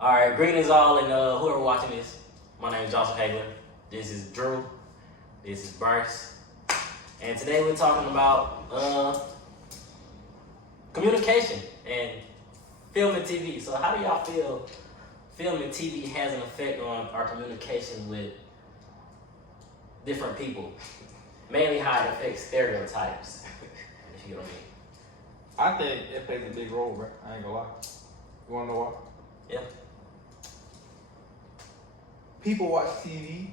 All right, greetings all, and whoever watching this. My name is Joshua Hagler. This is Drew. This is Bryce, and today we're talking about communication and film and TV. So, how do y'all feel film and TV has an effect on our communication with different people? Mainly, how it affects stereotypes. If you get what I mean. I think it plays a big role, bro. I ain't gonna lie. You wanna know why? Yeah. People watch TV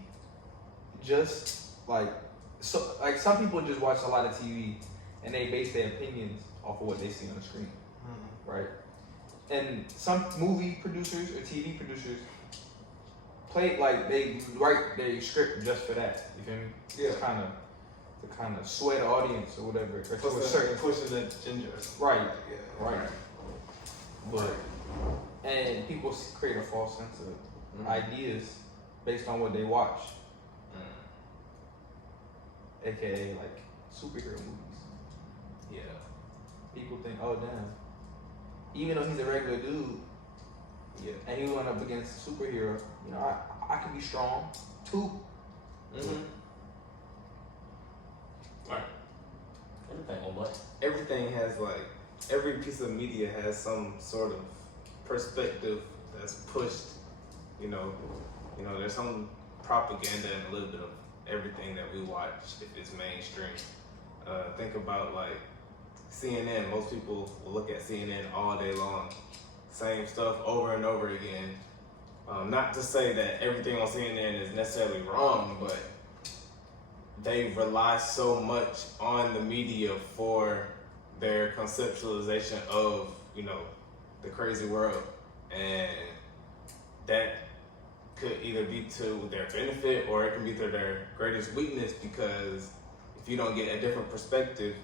just like some people just watch a lot of TV and they base their opinions off of what they see on the screen, right? And some movie producers or TV producers play like they write their script just for that. You feel me? Yeah. To kind of sway the audience or whatever. Or to a certain pushing the ginger. right, Yeah. right. But and people create a false sense of ideas based on what they watch, aka like superhero movies. Yeah. People think, oh damn, even though he's a regular dude, Yeah. and he went up against a superhero, you know, I can be strong too. Right. Everything on what? Everything has like every piece of media has some sort of perspective that's pushed. You know, there's some propaganda and a little bit of everything that we watch if it's mainstream. Think about like CNN. Most people will look at CNN all day long, same stuff over and over again. Not to say that everything on CNN is necessarily wrong, but they rely so much on the media for their conceptualization of, the crazy world. And that could either be to their benefit or it can be to their greatest weakness, because if you don't get a different perspective,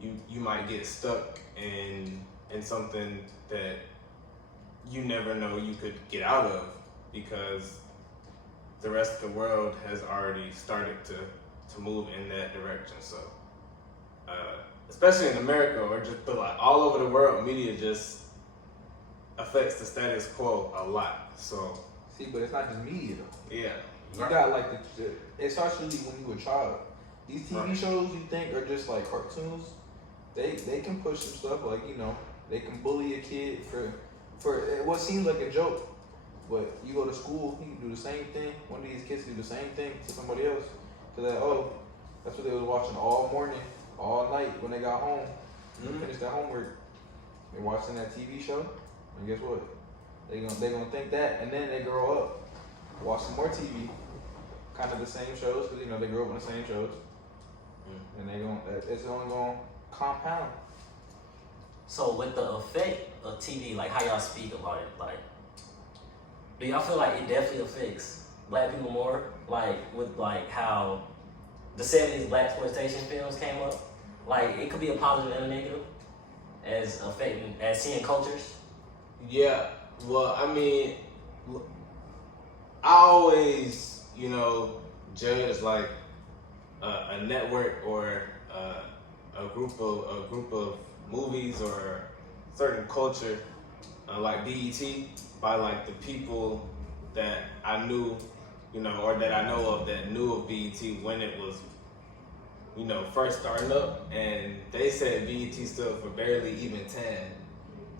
you might get stuck in something that you never know you could get out of, because the rest of the world has already started to move in that direction. So especially in America, or just like all over the world, media just affects the status quo a lot. So See, but it's not just media though. yeah, You got like it starts really when you were a child. These TV Right. shows you think are just like cartoons, they can push some stuff like, they can bully a kid for what seems like a joke. But you go to school, you can do the same thing. One of these kids do the same thing to somebody else. So that, that's what they was watching all morning, all night when they got home. They finished their homework. They're watching that TV show, and guess what? They gonna think that, and then they grow up, watch some more TV, kind of the same shows, because they grew up on the same shows, and it's only gonna compound. So with the effect of TV, like how y'all speak about it, like, do y'all feel like it definitely affects black people more? Like with like how the 70s black exploitation films came up? Like it could be a positive and a negative as seeing cultures. yeah. Well, I mean, I always, judge like a network or a group of movies or certain culture, like BET, by like the people that I knew, or that I know of that knew of BET when it was, first starting up, and they said BET stood for barely even 10.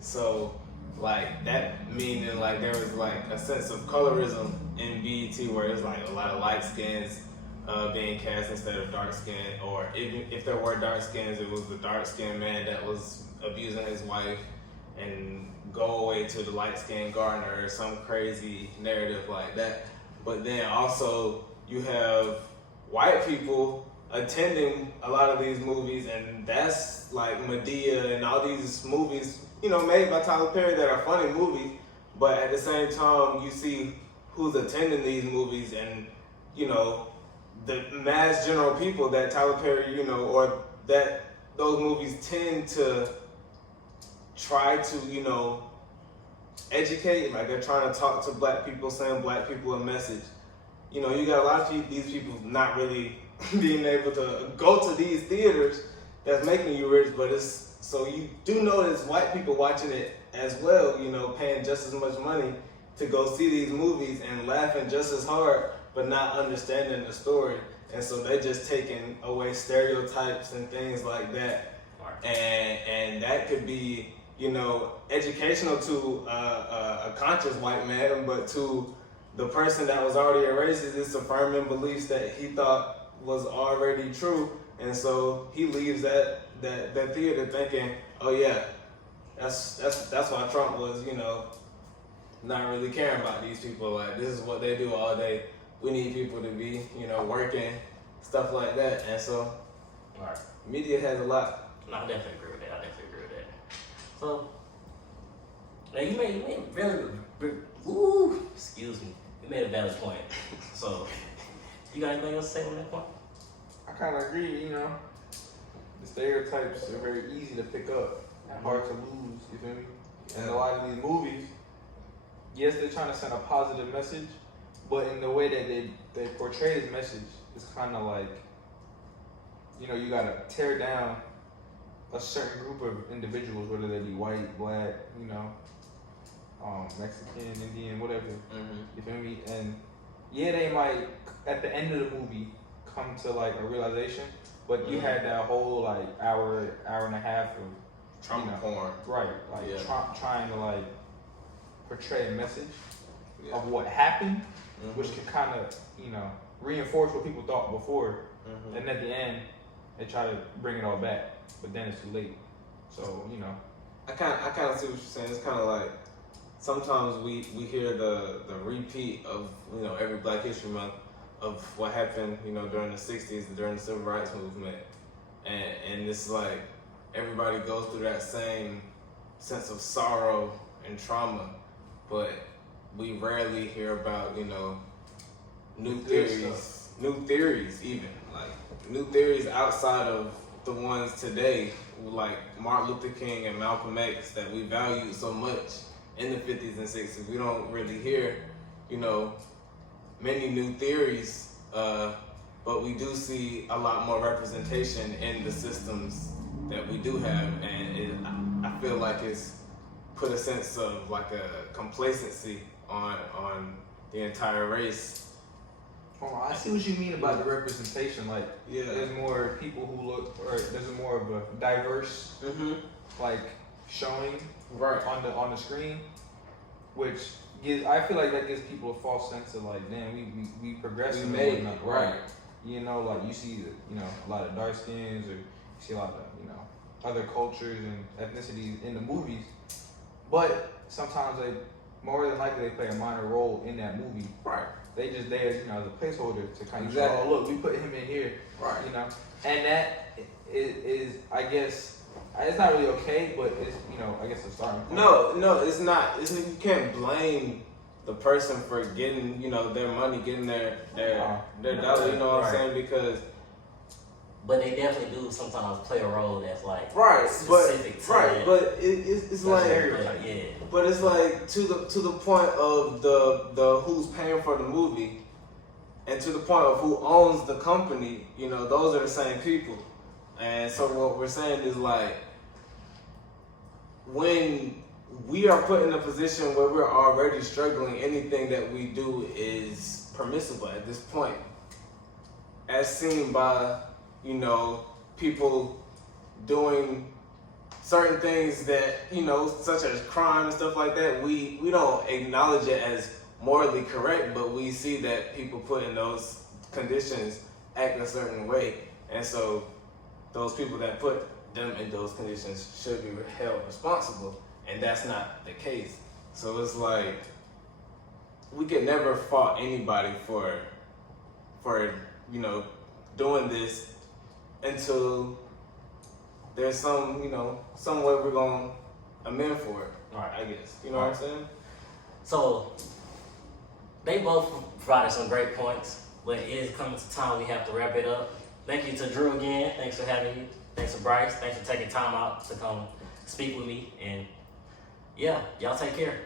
So like that meaning like there was like a sense of colorism in BET where it's like a lot of light skins being cast instead of dark skin, or even if there were dark skins, it was the dark skinned man that was abusing his wife and go away to the light skinned gardener or some crazy narrative like that. But then also you have white people attending a lot of these movies, and that's like Medea and all these movies, made by Tyler Perry that are funny movies, but at the same time you see who's attending these movies, and the mass general people that Tyler Perry, or that those movies tend to try to, educate, like they're trying to talk to black people, send black people a message. You got a lot of these people not really being able to go to these theaters that's making you rich, but so you do notice white people watching it as well, paying just as much money to go see these movies and laughing just as hard, but not understanding the story. And so they just taking away stereotypes and things like that. Right. And that could be, you know, educational to a conscious white man, but to the person that was already a racist, it's affirming beliefs that he thought was already true. And so he leaves that theater thinking, oh yeah, that's why Trump was, you know, not really caring about these people. Like, this is what they do all day. We need people to be, you know, working, stuff like that. And so Right. media has a lot. No, I definitely agree with that. So, now you made very, excuse me. You made a valid point. So, you got anything else to say on that point? I kind of agree. You know, the stereotypes are very easy to pick up and hard to lose. You feel me? And a lot of these movies, yes, they're trying to send a positive message, but in the way that they portray this message, it's kind of like, you know, you gotta tear down a certain group of individuals, whether they be white, black, you know, Mexican, Indian, whatever. Mm-hmm. You feel me? And yeah, they might at the end of the movie come to like a realization, but you had that whole like hour and a half of Trump porn. right, like Yeah. trying to like portray a message Yeah. of what happened, Mhm. which could kind of, you know, reinforce what people thought before, Mhm. and at the end they try to bring it all back, but then it's too late. So, you know, I kind of see what you're saying. It's kind of like sometimes we hear the repeat of, you know, every Black History Month of what happened, you know, during the 60s and during the Civil Rights Movement, and it's like everybody goes through that same sense of sorrow and trauma, but we rarely hear about, you know, new Good theories even, like new theories outside of the ones today, like Martin Luther King and Malcolm X, that we valued so much in the 50s and 60s. We don't really hear, you know, many new theories, but we do see a lot more representation in the systems that we do have, and I feel like it's put a sense of like a complacency on the entire race. oh, I see what you mean about the representation. Like, Yeah. there's more people who look, or there's more of a diverse Mm-hmm. like showing Right. on the screen, which gives, I feel like that gives people a false sense of like, damn, we progressing We made and it, whatnot. right. You know, like you see, you know, a lot of dark skins, or you see a lot of, you know, other cultures and ethnicities in the movies, but sometimes they, more than likely, they play a minor role in that movie. Right. They just there, you know, as a placeholder to kind of Exactly. show, oh look, we put him in here, Right. you know, and that is I guess, it's not really okay, but it's, you know, I guess a starting point. No, it's not. You can't blame the person for getting, you know, their money, getting their dollar. You know what I'm saying? Because But they definitely do sometimes play a role that's like but specific to that. but it's like, yeah. but it's like to the point of the who's paying for the movie, and to the point of who owns the company. You know, those are the same people. And so what we're saying is like, when we are put in a position where we're already struggling, anything that we do is permissible at this point, as seen by, you know, people doing certain things that, you know, such as crime and stuff like that. We don't acknowledge it as morally correct, but we see that people put in those conditions act a certain way, and so those people that put them in those conditions should be held responsible, and that's not the case. So it's like, we could never fault anybody for you know, doing this until there's some, you know, some way we're gonna amend for it. Right. I guess. You know what I'm saying? So they both provided some great points, but it is coming to time we have to wrap it up. Thank you to Drew again. Thanks for having me. Thanks to Bryce. Thanks for taking time out to come speak with me. And yeah, y'all take care.